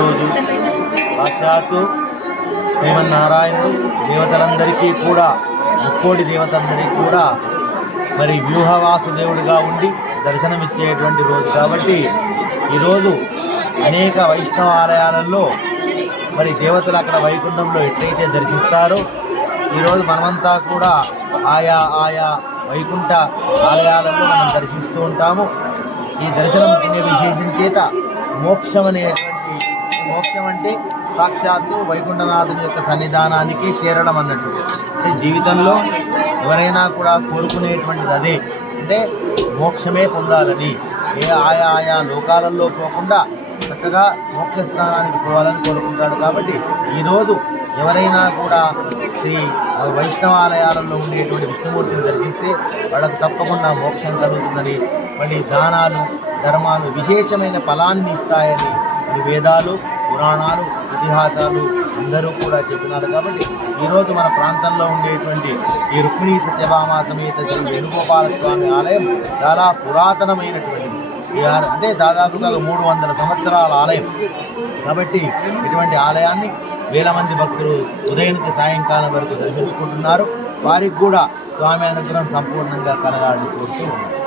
రోజు సాక్షాత్తు శ్రీమన్నారాయణుడు దేవతలందరికీ కూడా ముక్కోటి దేవతలందరికీ కూడా మరి వ్యూహవాసుదేవుడిగా ఉండి దర్శనమిచ్చేటువంటి రోజు కాబట్టి ఈరోజు అనేక వైష్ణవ ఆలయాలలో మరి దేవతలు అక్కడ వైకుంఠంలో ఎట్లయితే దర్శిస్తారో ఈరోజు మనమంతా కూడా ఆయా ఆయా వైకుంఠ ఆలయాలలో మనం దర్శిస్తూ ఉంటాము. ఈ దర్శనం పుణ్య విశేషం చేత మోక్షం అంటే సాక్షాత్తు వైకుంఠనాథుని యొక్క సన్నిధానానికి చేరడం అన్నట్టు. అంటే జీవితంలో ఎవరైనా కూడా కోరుకునేటువంటిది అదే, అంటే మోక్షమే పొందాలని. ఆయా లోకాలలో పోకుండా చక్కగా మోక్షస్థానానికి పోవాలని కోరుకుంటాడు. కాబట్టి ఈరోజు ఎవరైనా కూడా శ్రీ వైష్ణవాలయాలలో ఉండేటువంటి విష్ణుమూర్తిని దర్శిస్తే వాళ్ళకు తప్పకుండా మోక్షం కలుగుతుందని, మళ్ళీ దానాలు ధర్మాలు విశేషమైన ఫలాన్ని ఇస్తాయని వేదాలు పురాణాలు ఇతిహాసాలు అందరూ కూడా చెప్పినారు. కాబట్టి ఈరోజు మన ప్రాంతంలో ఉండేటువంటి ఈ రుక్మిణీ సత్యభామ సమేత శ్రీ వేణుగోపాల స్వామి ఆలయం చాలా పురాతనమైనటువంటిది. అంటే దాదాపుగా 300 సంవత్సరాల ఆలయం. కాబట్టి ఇటువంటి ఆలయాన్ని వేల మంది భక్తులు ఉదయం నుంచి సాయంకాలం వరకు దర్శించుకుంటున్నారు. వారికి కూడా స్వామి అనుగ్రహం సంపూర్ణంగా కలగాలని కోరుతూ ఉన్నారు.